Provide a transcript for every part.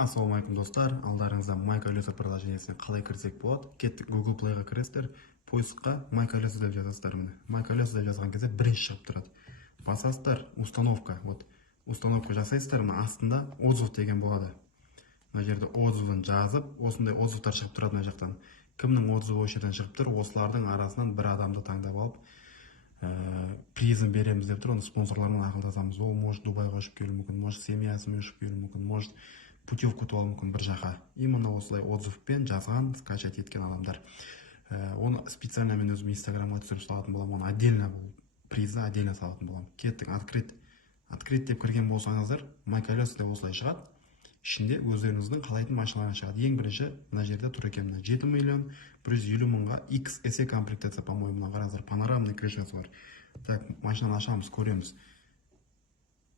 Ассалаумалейкум достар, алдарыңызда MyKolesa приложениесіне қалай кірсек болады? Кеттік Google Play-ға кіресіздер, поискқа MyKolesa деп жазасыздар. MyKolesa деп жазған кезде бірінші шығып тұрады. Басасыздар, установка. Установка жасайсыздар, астында отзыв деген болады. Мына жерде отзывын жазып, осындай отзывтар шығып тұрады мына жақтан. Кімнің отзывы осы жерден шығып тұр, осылардың арасынан бір адамды таңдап алып, призм береміз деп тұр, оны спонсорлармен ақылдасамыз. Ол может Дубайға ұшып келуі мүмкін, может семьясымен ұшып келуі мүмкін, может путевка ұтып алуы мүмкін бір жаққа. Именно осылай отзывпен жазған, скачать еткен адамдар. Оны специально мен өзім инстаграмға түсіріп салатын боламын, оны отдельно призы отдельно салатын боламын. Кеттік, открыть деп кірген болсаңыздар, MyKolesa деп осылай шығады. Ішінде өздеріңіздің қалайтын машиналардан шығады. Ең бірінші мына жерде тұр екен, 7 миллион 150 мыңға XSE комплектация, по-моему, қараңыздар, панорамный крышасы бар. Так, машинаны ашамыз, көреміз.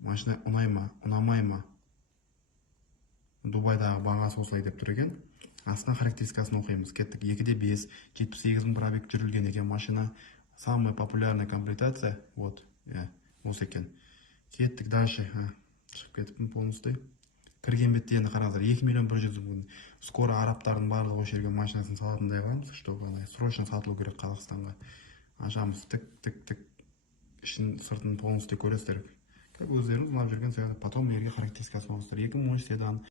Машина ұнай ма, ұнамай ма? Дубайдағы бағасы осылай деп тұр екен. Астына характеристикасын оқимыз. Кеттік, 2/5, 78 мың пробег жүрілген екен машина. Самая популярная комплектация, вот, осы екен. Кеттік дальше, шығып кетіппін полностью. Кірген бетте енді қараңыздар, 2 миллион 100 мың. Скоро арабтардың барлығы осы жерге машинасын салатындай қыламыз, чтобы срочно сатылу керек Қазақстанға. Ашамыз, тік, ішін сыртын полностью көресіздер. Как өздеріңіз ұнап жүрген сияқты, потом жерге характеристикасын оқыңыздар. 2013 седан